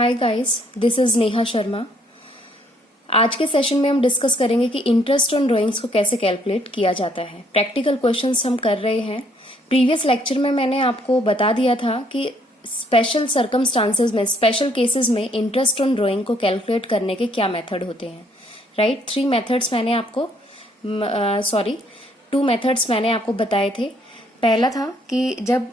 Hi guys, this is Neha Sharma. आज के session में हम डिस्कस करेंगे कि इंटरेस्ट ऑन ड्राइंग्स को कैसे कैलकुलेट किया जाता है। प्रैक्टिकल क्वेश्चंस हम कर रहे हैं। प्रीवियस लेक्चर में मैंने आपको बता दिया था कि स्पेशल सर्कमस्टांसेस में, स्पेशल केसेस में इंटरेस्ट ऑन ड्राइंग को कैलकुलेट करने के क्या मेथड होते हैं, राइट। 2 मेथड्स मैंने आपको बताए थे। पहला था कि जब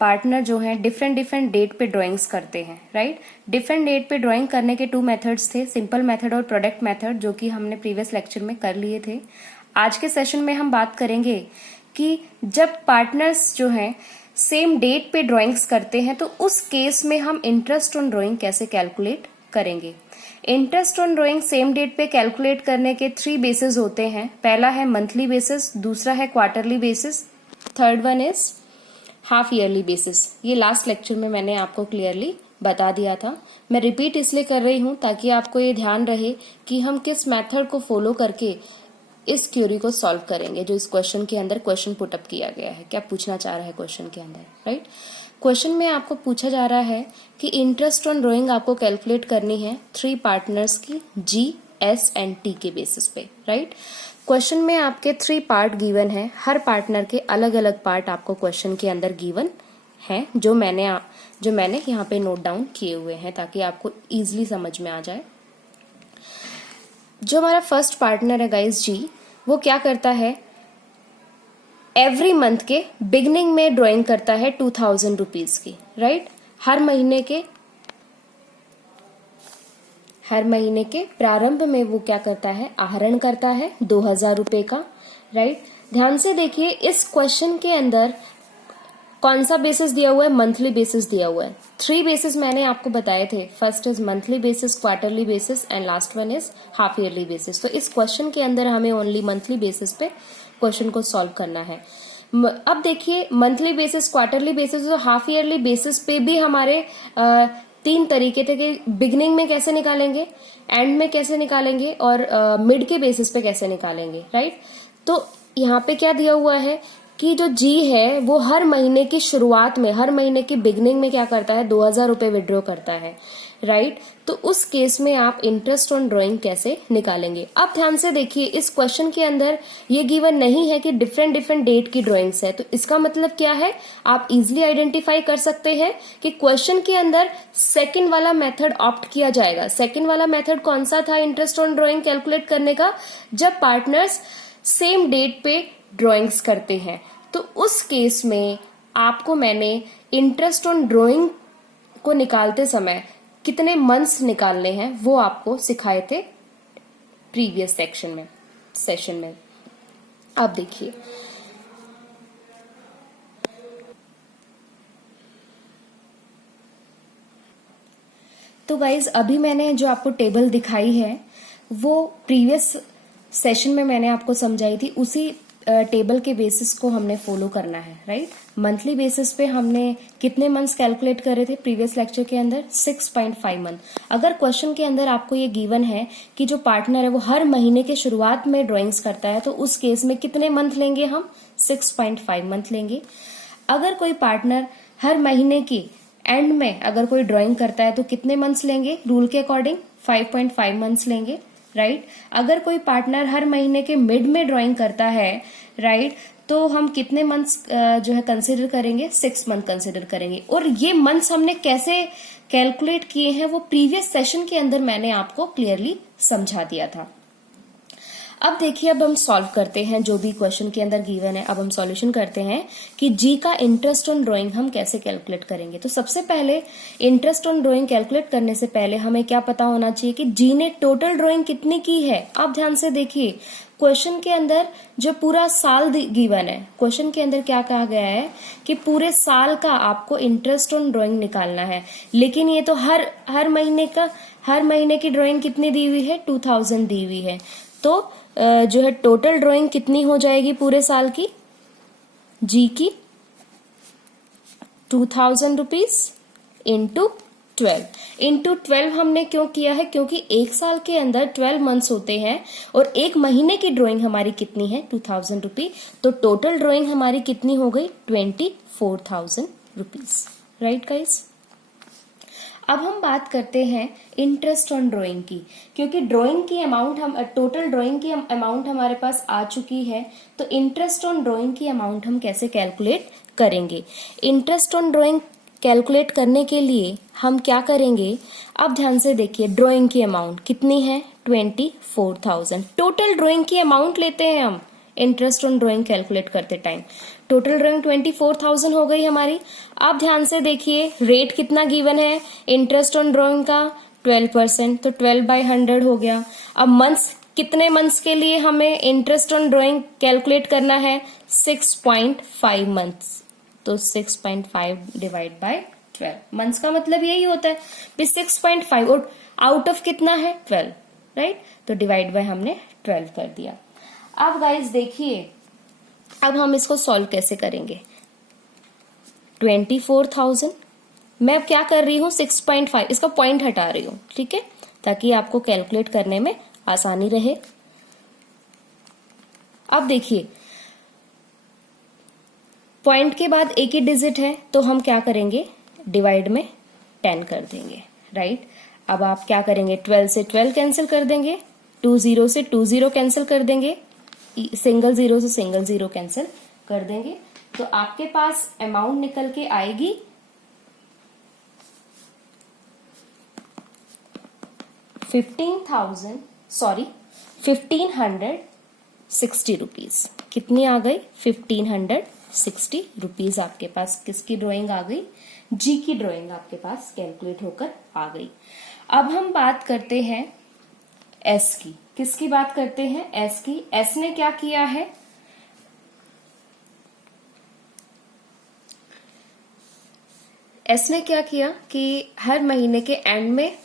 पार्टनर जो है डिफरेंट डेट पे ड्राइंग्स करते हैं, राइट। डिफरेंट डेट पे ड्राइंग करने के 2 मेथड्स थे, सिंपल मेथड और प्रोडक्ट मेथड, जो कि हमने प्रीवियस लेक्चर में कर लिए थे। आज के सेशन में हम बात करेंगे कि जब पार्टनर्स जो हैं सेम डेट पे ड्राइंग्स करते हैं तो उस केस में हम इंटरेस्ट ऑन ड्राइंग कैसे कैलकुलेट करेंगे। Interest on drawing same date पे कैलकुलेट करने के 3 बेसिस होते हैं। पहला है मंथली बेसिस, दूसरा है quarterly basis, third one is half yearly basis. ये लास्ट लेक्चर में मैंने आपको क्लियरली बता दिया था। मैं रिपीट इसलिए कर रही हूं ताकि आपको ये ध्यान रहे कि हम किस मेथड को फॉलो करके इस क्यूरी को सॉल्व करेंगे, जो इस क्वेश्चन के अंदर क्वेश्चन पुटअप किया गया है। क्या पूछना चाह रहा है क्वेश्चन के अंदर, राइट। क्वेश्चन में आपको पूछा जा रहा है कि इंटरेस्ट ऑन ड्राइंग आपको कैलकुलेट करनी है 3 पार्टनर्स की G, S एंड T के बेसिस पे, राइट। क्वेश्चन में आपके 3 पार्ट गिवन है। हर पार्टनर के अलग अलग पार्ट आपको क्वेश्चन के अंदर गिवन है, जो मैंने यहाँ पे नोट डाउन किए हुए हैं ताकि आपको इजीली समझ में आ जाए। जो हमारा फर्स्ट पार्टनर है गाइस G, वो क्या करता है, एवरी मंथ के बिगनिंग में ड्राइंग करता है 2000 रुपीज की, राइट। हर महीने के प्रारंभ में वो क्या करता है, आहरण करता है 2000 रुपए का, राइट। ध्यान से देखिए, इस क्वेश्चन के अंदर कौन सा बेसिस दिया हुआ है, मंथली बेसिस दिया हुआ है। 3 बेसिस मैंने आपको बताए थे, first is monthly basis, quarterly basis and last one is half yearly basis. तो इस क्वेश्चन के अंदर हमें ओनली मंथली बेसिस पे क्वेश्चन को सॉल्व करना है। अब देखिए, मंथली बेसिस, क्वार्टरली बेसिस और हाफ ईयरली बेसिस पे भी हमारे 3 तरीके थे कि बिगनिंग में कैसे निकालेंगे, एंड में कैसे निकालेंगे और मिड के बेसिस पे कैसे निकालेंगे, राइट। तो यहाँ पे क्या दिया हुआ है कि जो G है वो हर महीने की शुरुआत में, हर महीने की बिगनिंग में क्या करता है, 2000 रुपए विड्रॉ करता है, राइट। तो उस केस में आप इंटरेस्ट ऑन ड्राइंग कैसे निकालेंगे। अब ध्यान से देखिए, इस क्वेश्चन के अंदर ये गिवन नहीं है कि डिफरेंट डेट की ड्राइंग्स है। तो इसका मतलब क्या है, आप इजिली आइडेंटिफाई कर सकते हैं कि क्वेश्चन के अंदर सेकंड वाला मेथड ऑप्ट किया जाएगा। सेकंड वाला मेथड कौन सा था इंटरेस्ट ऑन ड्राइंग कैलकुलेट करने का, जब पार्टनर्स सेम डेट पे ड्राइंग्स करते हैं। तो उस केस में आपको मैंने इंटरेस्ट ऑन ड्राइंग को निकालते समय कितने मंथ्स निकालने हैं वो आपको सिखाए थे प्रीवियस सेशन में। अब देखिए, तो गाइज अभी मैंने जो आपको टेबल दिखाई है वो प्रीवियस सेशन में मैंने आपको समझाई थी। उसी टेबल के बेसिस को हमने फॉलो करना है, राइट। मंथली बेसिस पे हमने कितने मंथ्स कैलकुलेट करे थे प्रीवियस लेक्चर के अंदर, 6.5 मंथ। अगर क्वेश्चन के अंदर आपको ये गिवन है कि जो पार्टनर है वो हर महीने के शुरुआत में ड्राइंग्स करता है, तो उस केस में कितने मंथ लेंगे हम, 6.5 मंथ लेंगे। अगर कोई पार्टनर हर महीने की एंड में अगर कोई ड्राइंग करता है तो कितने मंथ्स लेंगे, रूल के अकॉर्डिंग 5.5 मंथ्स लेंगे, राइट। अगर कोई पार्टनर हर महीने के मिड में ड्राइंग करता है, राइट, तो हम कितने मंथ्स जो है कंसिडर करेंगे, 6 मंथ कंसिडर करेंगे। और ये मंथ्स हमने कैसे कैलकुलेट किए हैं वो प्रीवियस सेशन के अंदर मैंने आपको क्लियरली समझा दिया था। अब देखिए, अब हम सॉल्व करते हैं जो भी क्वेश्चन के अंदर गिवन है। अब हम सॉल्यूशन करते हैं कि G का इंटरेस्ट ऑन ड्राइंग हम कैसे कैलकुलेट करेंगे। तो सबसे पहले इंटरेस्ट ऑन ड्राइंग कैलकुलेट करने से पहले हमें क्या पता होना चाहिए कि G ने टोटल ड्राइंग कितनी की है। आप ध्यान से देखिए, क्वेश्चन के अंदर जो पूरा साल गिवन है, क्वेश्चन के अंदर क्या कहा गया है कि पूरे साल का आपको इंटरेस्ट ऑन ड्राइंग निकालना है। लेकिन ये तो हर महीने की ड्राइंग कितनी दी हुई है, 2000 दी हुई है। तो जो है टोटल ड्राइंग कितनी हो जाएगी पूरे साल की, G की 2000 रुपीज इंटू 12 हमने क्यों किया है, क्योंकि एक साल के अंदर 12 मंथ्स होते हैं और एक महीने की ड्राइंग हमारी कितनी है, 2000 रुपीज। तो टोटल ड्राइंग हमारी कितनी हो गई, 24,000 रुपीज, राइट गाइस। अब हम बात करते हैं इंटरेस्ट ऑन ड्राइंग की, क्योंकि ड्राइंग की अमाउंट हम टोटल ड्राइंग की अमाउंट हमारे पास आ चुकी है, तो इंटरेस्ट ऑन ड्राइंग की अमाउंट हम कैसे कैलकुलेट करेंगे। इंटरेस्ट ऑन ड्राइंग कैलकुलेट करने के लिए हम क्या करेंगे, अब ध्यान से देखिए, ड्राइंग की अमाउंट कितनी है 24,000। टोटल ड्राइंग की अमाउंट लेते हैं हम इंटरेस्ट ऑन ड्राइंग कैलकुलेट करते टाइम। टोटल ड्राइंग 24,000 हो गई हमारी। अब ध्यान से देखिए, रेट कितना गिवन है इंटरेस्ट ऑन ड्राइंग का 12%, तो 12/100 हो गया। अब मंथ्स, कितने मंथ्स के लिए हमें इंटरेस्ट ऑन ड्राइंग कैलकुलेट करना है, 6.5 मंथ्स, तो 6.5 डिवाइड बाय 12 मंथ्स का मतलब यही होता है भी 6.5, और आउट ऑफ कितना है 12, राइट, तो डिवाइड बाय हमने 12 कर दिया। अब गाइस देखिए, अब हम इसको सॉल्व कैसे करेंगे। 24,000 मैं अब क्या कर रही हूं 6.5, इसका पॉइंट हटा रही हूं, ठीक है, ताकि आपको कैलकुलेट करने में आसानी रहे। अब देखिए, पॉइंट के बाद एक ही डिजिट है, तो हम क्या करेंगे, डिवाइड में 10 कर देंगे, राइट। अब आप क्या करेंगे, 12 से 12 कैंसिल कर देंगे, 20 से 20 कैंसिल कर देंगे, सिंगल जीरो से सिंगल जीरो कैंसिल कर देंगे, तो आपके पास अमाउंट निकल के आएगी 1560 रुपीज। कितनी आ गई, 1560 रुपीज आपके पास किसकी ड्राइंग आ गई, जी की ड्राइंग आपके पास कैलकुलेट होकर आ गई। अब हम बात करते हैं एस की। किसकी बात करते हैं, एस की। एस ने क्या किया है, एस ने क्या किया कि हर महीने के एंड में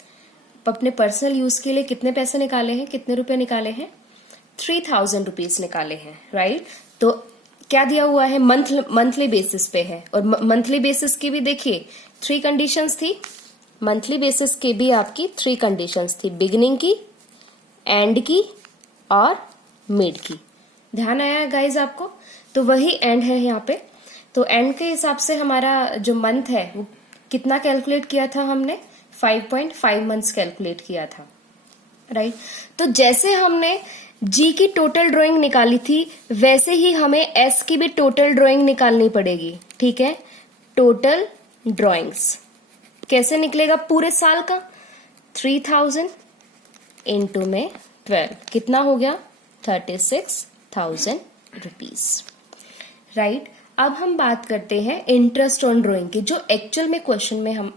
अपने पर्सनल यूज के लिए कितने पैसे निकाले हैं, कितने रुपए निकाले हैं, 3,000 रुपीज निकाले हैं, राइट। तो क्या दिया हुआ है, मंथली बेसिस पे है, और मंथली बेसिस की भी देखिए 3 कंडीशंस थी। मंथली बेसिस की भी आपकी 3 कंडीशंस थी, बिगिनिंग की, एंड की और मिड की। ध्यान आया है गाइज आपको, तो वही एंड है यहाँ पे। तो एंड के हिसाब से हमारा जो मंथ है वो कितना कैलकुलेट किया था हमने, 5.5 मंथ्स कैलकुलेट किया था, राइट। तो जैसे हमने जी की टोटल ड्राइंग निकाली थी, वैसे ही हमें एस की भी टोटल ड्राइंग निकालनी पड़ेगी, ठीक है। टोटल ड्राइंग्स कैसे निकलेगा पूरे साल का, 3,000 इंटू में 12, कितना हो गया 36,000 रुपीज, राइट। अब हम बात करते हैं इंटरेस्ट ऑन ड्राइंग की, जो एक्चुअल में क्वेश्चन में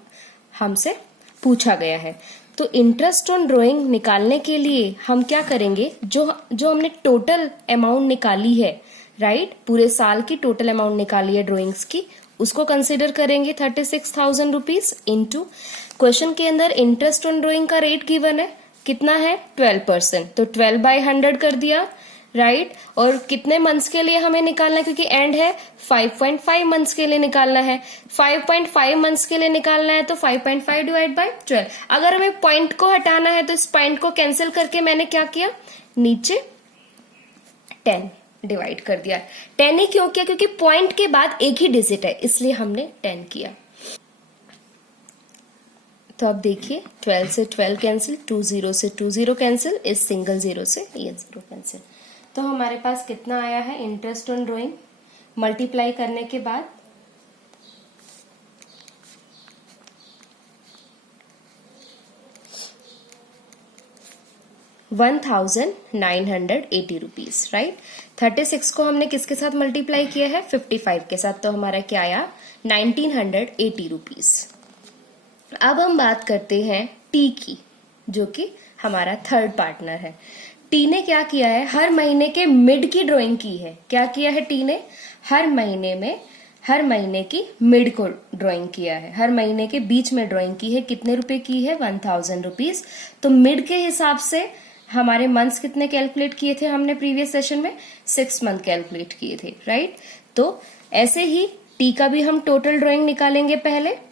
हमसे पूछा गया है। तो इंटरेस्ट ऑन ड्राइंग निकालने के लिए हम क्या करेंगे, जो हमने टोटल अमाउंट निकाली है, राइट, पूरे साल की टोटल अमाउंट निकाली है ड्राइंग्स की, उसको कंसिडर करेंगे 36,000 रुपीज इंटू, क्वेश्चन के अंदर इंटरेस्ट ऑन ड्राइंग का रेट गिवन है, कितना है 12%, तो 12/100 कर दिया, राइट। और कितने मंथ्स के लिए हमें निकालना है, क्योंकि एंड है 5.5 मंथ्स के लिए निकालना है, 5.5 मंथ्स के लिए निकालना है, तो 5.5 डिवाइड बाय 12। अगर हमें पॉइंट को हटाना है तो इस पॉइंट को कैंसिल करके मैंने क्या किया, नीचे 10 डिवाइड कर दिया। 10 ही क्यों किया, क्योंकि पॉइंट के बाद एक ही डिजिट है, इसलिए हमने 10 किया। तो अब देखिए, 12 से 12 कैंसिल, 20 से 20 कैंसिल, इस सिंगल जीरो से ये जीरो कैंसिल, तो हमारे पास कितना आया है इंटरेस्ट ऑन ड्राइंग, मल्टीप्लाई करने के बाद 1,980 रुपीज, राइट। 36 को हमने किसके साथ मल्टीप्लाई किया है, 55 के साथ, तो हमारा क्या आया 1,980 रुपीज। अब हम बात करते हैं टी की, जो कि हमारा थर्ड पार्टनर है। टी ने क्या किया है, हर महीने के मिड की ड्राइंग की है। क्या किया है टी ने, हर महीने की मिड को ड्राइंग किया है, हर महीने के बीच में ड्राइंग की है। कितने रुपए की है, 1,000 रुपीज। तो मिड के हिसाब से हमारे मंथ्स कितने कैलकुलेट किए थे हमने प्रीवियस सेशन में, 6 मंथ कैलकुलेट किए थे, राइट। तो ऐसे ही टी का भी हम टोटल ड्राइंग निकालेंगे पहले,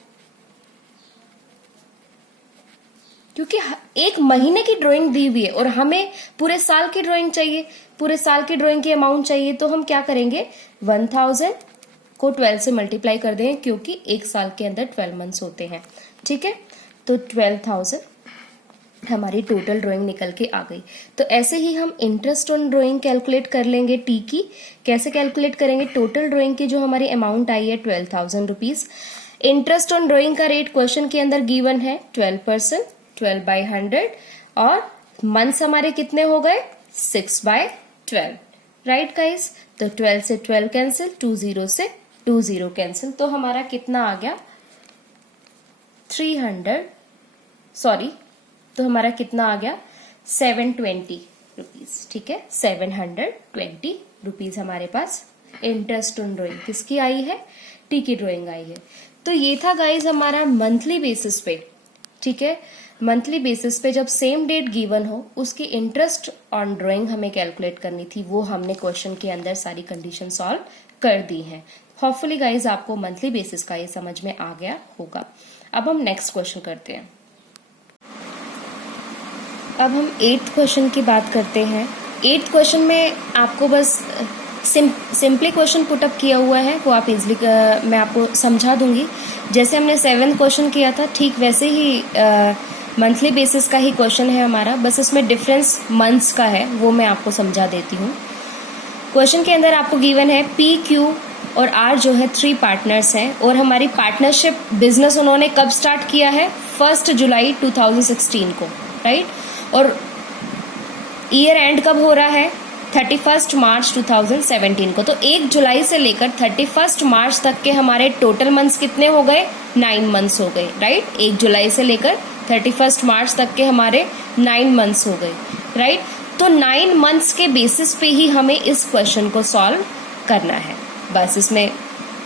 क्योंकि एक महीने की ड्राइंग दी हुई है और हमें पूरे साल की ड्राइंग चाहिए, पूरे साल की ड्राइंग की अमाउंट चाहिए। तो हम क्या करेंगे, 1,000 को 12 से मल्टीप्लाई कर देंगे, क्योंकि एक साल के अंदर 12 मंथ्स होते हैं, ठीक है। तो 12,000 हमारी टोटल ड्राइंग निकल के आ गई। तो ऐसे ही हम इंटरेस्ट ऑन ड्राइंग कैलकुलेट कर लेंगे टी की। कैसे कैलकुलेट करेंगे? टोटल ड्राइंग की जो हमारी अमाउंट आई है 12,000 रुपीज। इंटरेस्ट ऑन ड्राइंग का रेट क्वेश्चन के अंदर गिवन है 12%, 12/100, और मंथ्स हमारे कितने हो गए? 6/12, राइट गाइस। तो 12 से 12 कैंसिल, 20 से 20 कैंसिल, तो हमारा कितना आ गया? 720 रुपीज। ठीक है, 720 रुपीज हमारे पास इंटरेस्ट ऑन ड्राइंग किसकी आई है? टी की ड्राइंग आई है। तो ये था गाइज हमारा मंथली बेसिस पे। ठीक है, मंथली बेसिस पे जब सेम डेट गिवन हो उसकी इंटरेस्ट ऑन ड्राइंग हमें कैलकुलेट करनी थी, वो हमने क्वेश्चन के अंदर सारी कंडीशन सॉल्व कर दी हैं। होपफुली गाइज आपको मंथली बेसिस का ये समझ में आ गया होगा। अब हम नेक्स्ट क्वेश्चन करते हैं। अब हम 8th क्वेश्चन की बात करते हैं। 8th क्वेश्चन में आपको बस सिंपली क्वेश्चन पुटअप किया हुआ है, वो आप इजिली मैं आपको समझा दूंगी। जैसे हमने 7th क्वेश्चन किया था ठीक वैसे ही मंथली बेसिस का ही क्वेश्चन है हमारा, बस इसमें डिफरेंस मंथ्स का है, वो मैं आपको समझा देती हूँ। क्वेश्चन के अंदर आपको गिवन है पी, क्यू और आर जो है 3 पार्टनर्स हैं, और हमारी पार्टनरशिप बिजनेस उन्होंने कब स्टार्ट किया है? 1 जुलाई 2016 को, राइट। और ईयर एंड कब हो रहा है? 31 मार्च 2017 को। तो 1 जुलाई से लेकर 31 मार्च तक के हमारे टोटल मंथ्स कितने हो गए? 9 मंथ्स हो गए, राइट। 1 जुलाई से लेकर 31 मार्च तक के हमारे 9 मंथ्स हो गए, राइट। तो 9 मंथ्स के बेसिस पे ही हमें इस क्वेश्चन को सॉल्व करना है, बस इसमें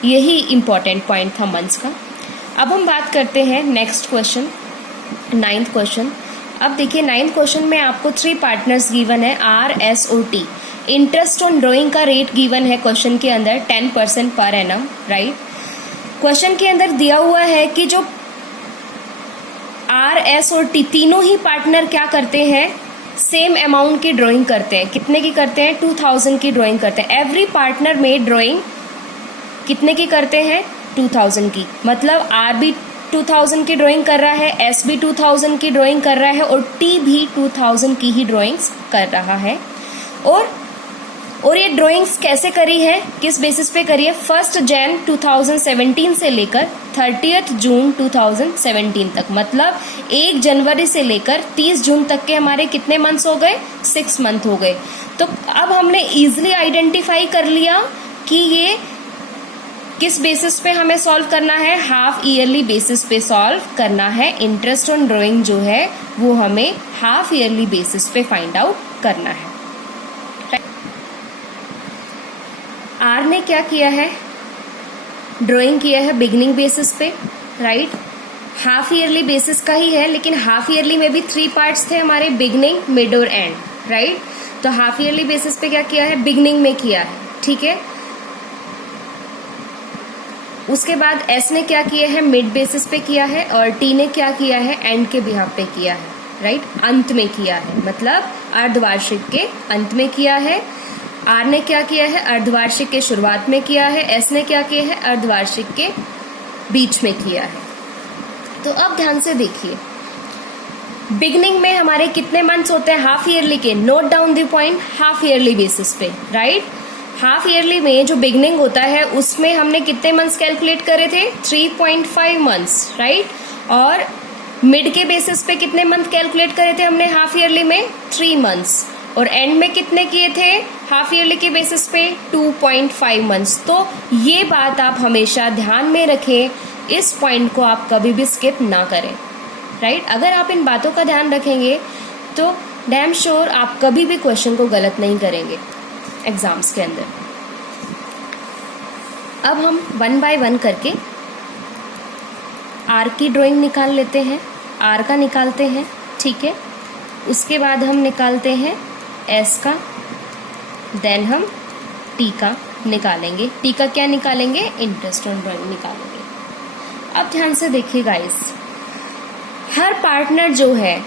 यही इंपॉर्टेंट पॉइंट था मंथ्स का। अब हम बात करते हैं नेक्स्ट क्वेश्चन, 9th क्वेश्चन। अब देखिए 9th क्वेश्चन में आपको 3 पार्टनर्स गिवन है, आर, एस और टी। इंटरेस्ट ऑन ड्राइंग का रेट गिवन है क्वेश्चन के अंदर 10% पर एनम, राइट। क्वेश्चन के अंदर दिया हुआ है कि जो आर, एस और टी तीनों ही पार्टनर क्या करते हैं? सेम अमाउंट की ड्राइंग करते हैं। कितने की करते हैं? 2000 की ड्राइंग करते हैं। एवरी पार्टनर में ड्राइंग कितने की करते हैं? 2000 की। मतलब आर भी 2000 की ड्राइंग कर रहा है, एस भी 2000 की ड्राइंग कर रहा है और टी भी 2000 की ही ड्राइंग्स कर रहा है। और ये ड्राइंग्स कैसे करी है? किस बेसिस पे करी है? 1 जनवरी 2017 से लेकर 30 जून 2017 तक। मतलब 1 जनवरी से लेकर 30 जून तक के हमारे कितने मंथ्स हो गए? 6 मंथ हो गए। तो अब हमने इजिली आइडेंटिफाई कर लिया कि ये किस बेसिस पे हमें सॉल्व करना है? हाफ ईयरली बेसिस पे सॉल्व करना है। इंटरेस्ट ऑन ड्राइंग जो है वो हमें हाफ ईयरली बेसिस पे फाइंड आउट करना है। आर ने क्या किया है? ड्राइंग किया है बिगिनिंग बेसिस पे, राइट। हाफ ईयरली बेसिस का ही है, लेकिन हाफ ईयरली में भी 3 पार्ट्स थे हमारे, बिगिनिंग, मिड और एंड, राइट। तो हाफ ईयरली बेसिस पे क्या किया है? बिगिनिंग में किया है, ठीक है। उसके बाद एस ने क्या किया है? मिड बेसिस पे किया है, और टी ने क्या किया है? एंड के बिहाफ पे किया है, राइट। अंत में किया है, मतलब अर्धवार्षिक के अंत में किया है। आर ने क्या किया है? अर्धवार्षिक के शुरुआत में किया है। एस ने क्या किया है? अर्धवार्षिक के बीच में किया है। तो अब ध्यान से देखिए, बिगनिंग में हमारे कितने मंथ्स होते हैं हाफ ईयरली के? Note down the point, half yearly basis पे, राइट। हाफ ईयरली में जो बिगनिंग होता है उसमें हमने कितने मंथ्स कैलकुलेट करे थे? 3.5 मंथ्स, राइट। और मिड के बेसिस पे कितने मंथ कैलकुलेट करे थे हमने हाफ ईयरली में? 3 मंथ्स। और एंड में कितने किए थे हाफ ईयरली के बेसिस पे? 2.5 मंथ्स। तो ये बात आप हमेशा ध्यान में रखें, इस पॉइंट को आप कभी भी स्किप ना करें, राइट। अगर आप इन बातों का ध्यान रखेंगे तो डैम श्योर आप कभी भी क्वेश्चन को गलत नहीं करेंगे एग्जाम्स के अंदर। अब हम 1 बाय 1 करके आर की ड्राइंग निकाल लेते हैं। आर का निकालते हैं, ठीक है। उसके बाद हम निकालते हैं एस का, देन हम टी का निकालेंगे। टी का क्या निकालेंगे? इंटरेस्ट ऑन ड्राइंग निकालेंगे। अब ध्यान से देखिए गाइस, हर पार्टनर जो है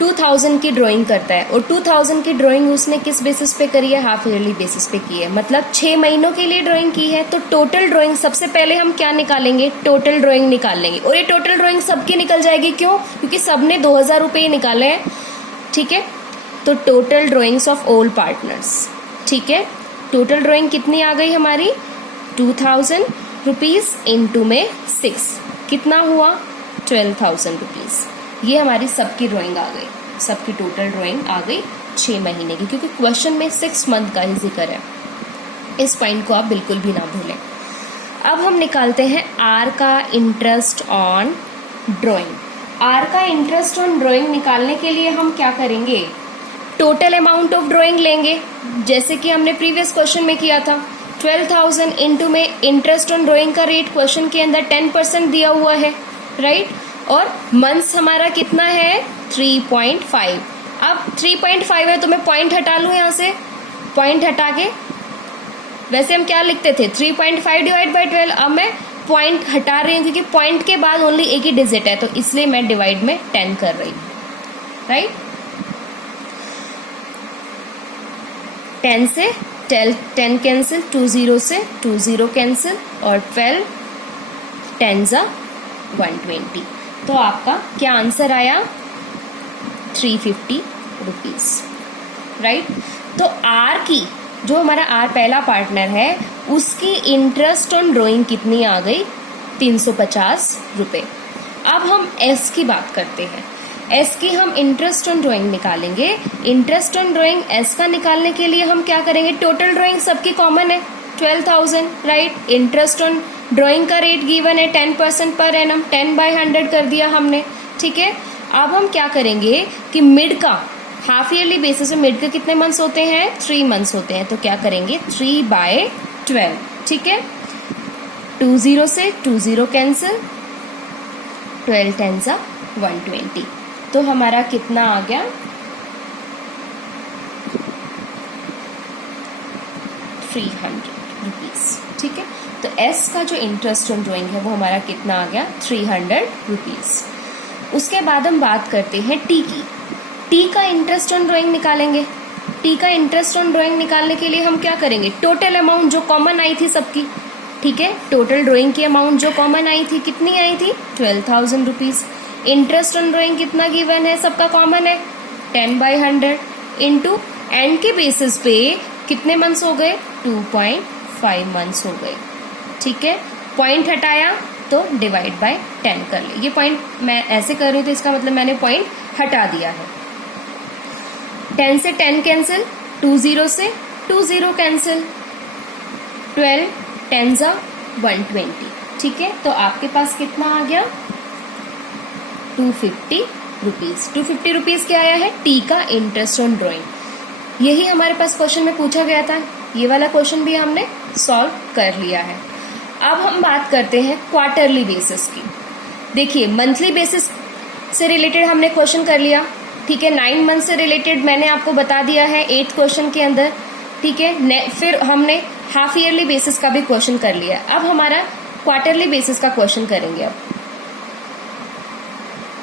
2000 की ड्राइंग करता है और 2000 की ड्राइंग उसने किस बेसिस पे करी है, हाफ ईयरली बेसिस पे की है, मतलब 6 महीनों के लिए ड्राइंग की है। तो टोटल ड्राइंग सबसे पहले हम क्या निकालेंगे, टोटल ड्राइंग निकाल लेंगे। और ये टोटल ड्राइंग सबकी निकल जाएगी, क्यों, क्योंकि सबने 2000 रुपये निकाले हैं, ठीक है। तो total drawings of all partners, ठीक है। टोटल ड्राइंग कितनी आ गई हमारी, 2000 रुपीज इंटू में 6, कितना हुआ, 12,000 रुपीज। ये हमारी सबकी ड्राइंग आ गई, सबकी टोटल ड्राइंग आ गई 6 महीने की, क्योंकि क्वेश्चन में 6 मंथ का ही जिक्र है। इस पॉइंट को आप बिल्कुल भी ना भूलें। अब हम निकालते हैं आर का इंटरेस्ट ऑन ड्राइंग। आर का इंटरेस्ट ऑन ड्राइंग निकालने के लिए हम क्या करेंगे, टोटल अमाउंट ऑफ ड्राइंग लेंगे, जैसे कि हमने प्रीवियस क्वेश्चन में किया था। 12,000 इंटू में इंटरेस्ट ऑन ड्राइंग का रेट क्वेश्चन के अंदर 10% दिया हुआ है, राइट। और मंथ्स हमारा कितना है, 3.5। अब 3.5 है तो मैं पॉइंट हटा लूं यहां से, पॉइंट हटा के, वैसे हम क्या लिखते थे, 3.5 डिवाइड बाई 12। अब मैं पॉइंट हटा रही हूँ क्योंकि पॉइंट के बाद ओनली एक ही डिजिट है, तो इसलिए मैं डिवाइड में 10 कर रही हूँ, राइट। 10 से 10 कैंसिल, 20 से 20 कैंसिल, और 12 10 120। तो आपका क्या आंसर आया, 350 रुपीज, राइट। तो आर की, जो हमारा आर पहला पार्टनर है, उसकी इंटरेस्ट ऑन ड्राइंग कितनी आ गई, 350 रुपये। अब हम एस की बात करते हैं। एस की हम इंटरेस्ट ऑन ड्राइंग निकालेंगे। इंटरेस्ट ऑन ड्राइंग एस का निकालने के लिए हम क्या करेंगे, टोटल ड्राइंग सबकी कॉमन है, 12,000, राइट। इंटरेस्ट ऑन ड्राइंग का रेट गिवन है 10% पर एनम, 10/100 कर दिया हमने, ठीक है। अब हम क्या करेंगे कि मिड का, हाफ ईयरली बेसिस में मिड के कितने मंथ्स होते हैं, 3 मंथ्स होते हैं, तो क्या करेंगे 3/12, ठीक है। 20 से 20 कैंसिल, 12 10 120। तो हमारा कितना आ गया, 300 रुपीज, ठीक है। तो एस का जो इंटरेस्ट ऑन ड्राइंग है वो हमारा कितना आ गया, 300 रुपीज। उसके बाद हम बात करते हैं टी की। टी का इंटरेस्ट ऑन ड्राइंग निकालेंगे। टी का इंटरेस्ट ऑन ड्राइंग निकालने के लिए हम क्या करेंगे, टोटल अमाउंट जो कॉमन आई थी सबकी, ठीक है। टोटल ड्राइंग की अमाउंट जो कॉमन आई थी कितनी आई थी, 12,000 रुपीज। इंटरेस्ट ऑन ड्राइंग कितना गिवन है, सबका कॉमन है, 10/100 इंटू एंड के बेसिस पे कितने मंथ्स हो गए, 2.5 मंथ्स हो गए, ठीक है। पॉइंट हटाया तो डिवाइड बाय 10 कर ले। ये पॉइंट मैं ऐसे कर रही हूँ तो इसका मतलब मैंने पॉइंट हटा दिया है। 10 से 10 कैंसिल, 20 से 20 कैंसिल, 12 10 120, ठीक है। तो आपके पास कितना आ गया, 250 रुपीज। 250 रुपीज क्या आया है, टी का इंटरेस्ट ऑन ड्राइंग। यही हमारे पास क्वेश्चन में पूछा गया था, ये वाला क्वेश्चन भी हमने सॉल्व कर लिया है। अब हम बात करते हैं क्वार्टरली बेसिस की। देखिए मंथली बेसिस से रिलेटेड हमने क्वेश्चन कर लिया, ठीक है। 9 मंथ से रिलेटेड मैंने आपको बता दिया है 8th क्वेश्चन के अंदर, ठीक है। फिर हमने हाफ ईयरली बेसिस का भी क्वेश्चन कर लिया। अब हमारा क्वार्टरली बेसिस का क्वेश्चन करेंगे। अब